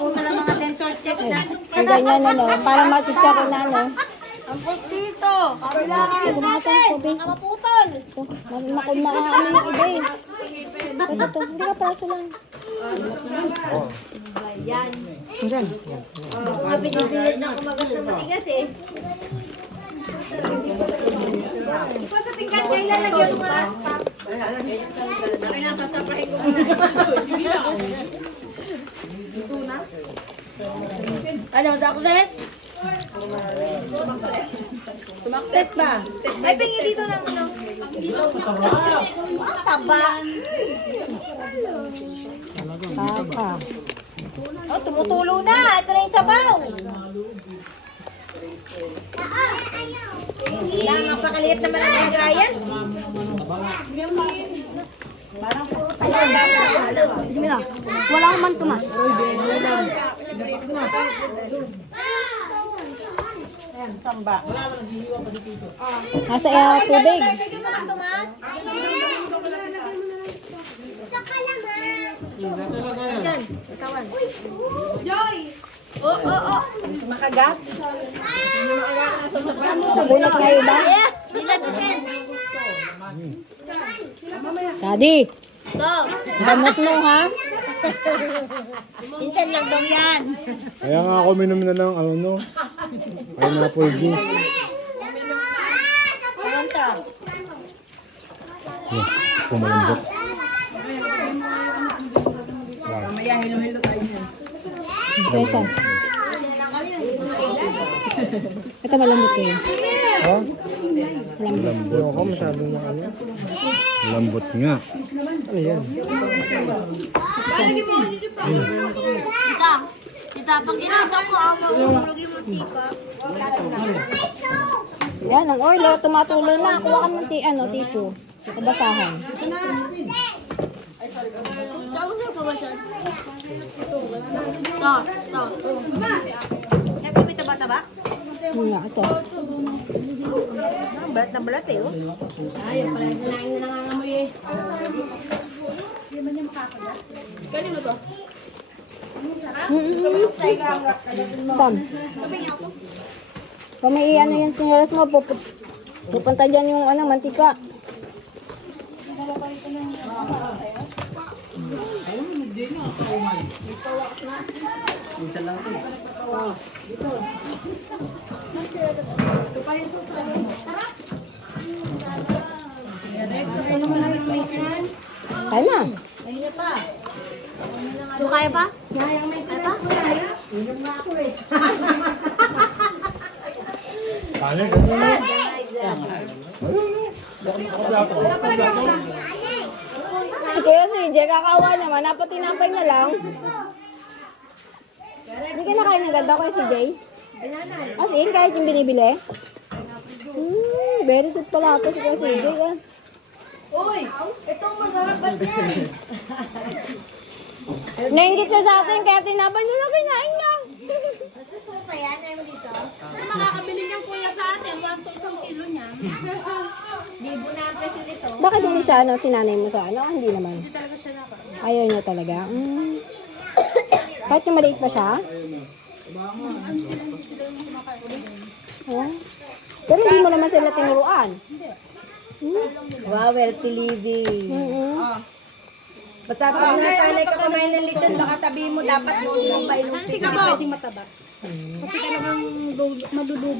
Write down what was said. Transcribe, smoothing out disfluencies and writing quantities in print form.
Puto ng mga dental tips na. Ang ganyan ano, para matutsaro na ano. Ang dito. Kailangan Ito mga ito, Kobe. maputol. Ito, ano yung iba eh. Ito, hindi ka praso lang. Yan. Diyan. Mga pinipilit na kumagat na matigas eh. Ikaw sa tingkat kayo lalagyan mo nga. Ano, Dakset? Tumakses ba? May pingi dito ng ano. Ang taba. Kaka. Oh, tumutulo na. Ito na yung sabaw. Kailangan mapakaliit naman ang lagayan. Sige na. Wala akong mantumas. Nasa tubig. Lagyan mo ng tomat. Diyan, katawan. Joy! Oh. Makagat? Sabunat nga iba. Nilagutin. Daddy, Ito. damot mo ha. Minsan lang daw yan. Kaya nga ako minom na lang, ano, pineapple juice. Kanta. Pumalambot. Kesa. Ito malambot ko yun. Ha? Malambot. Lambot. Ako masyadong na ano. Lambot nga. Ano yan? Tita, pag ginagawa mo, mahulog yung mantika. Yan, ang oil, tumatulo na. Kuha ka ng tissue. Kabasahan. Siyempre may taba-taba. Yun nga, ito. Ang balat na balat eh. Oh. Ay, pala yung nanaing na nangangamoy eh. Sam. Kung may ano yung siniras mo, pupunta dyan yung mantika. Kaya na. Kaya pa? Kaya pa? Kaya si CJ, kakawa naman. Napatinapay na lang. Hindi ka nakain ng ganda ko si CJ? As in, kahit yung binibili? Very good pala ito si CJ. Uy, itong masarap ba yan? Nainggit siya sa atin, kaya tinapay niya na kinain niya. Gusto mo pa yan? Ayaw mo dito? Makakabili niyang kuya sa atin, 1 to 1 kilo niya. Libo na ang presyo nito. Bakit hindi siya, sinanay mo sa ano? Hindi naman. Hindi talaga siya naka. Ayaw niya talaga. Kahit yung maliit pa siya? Pero hindi mo naman sila tinuruan. Wow, healthy living. Basta pag nasanay ka kumain ng liton, baka sabihin mo dapat mo yung bailong. Ano si Kabo? Kasi talagang madudubo.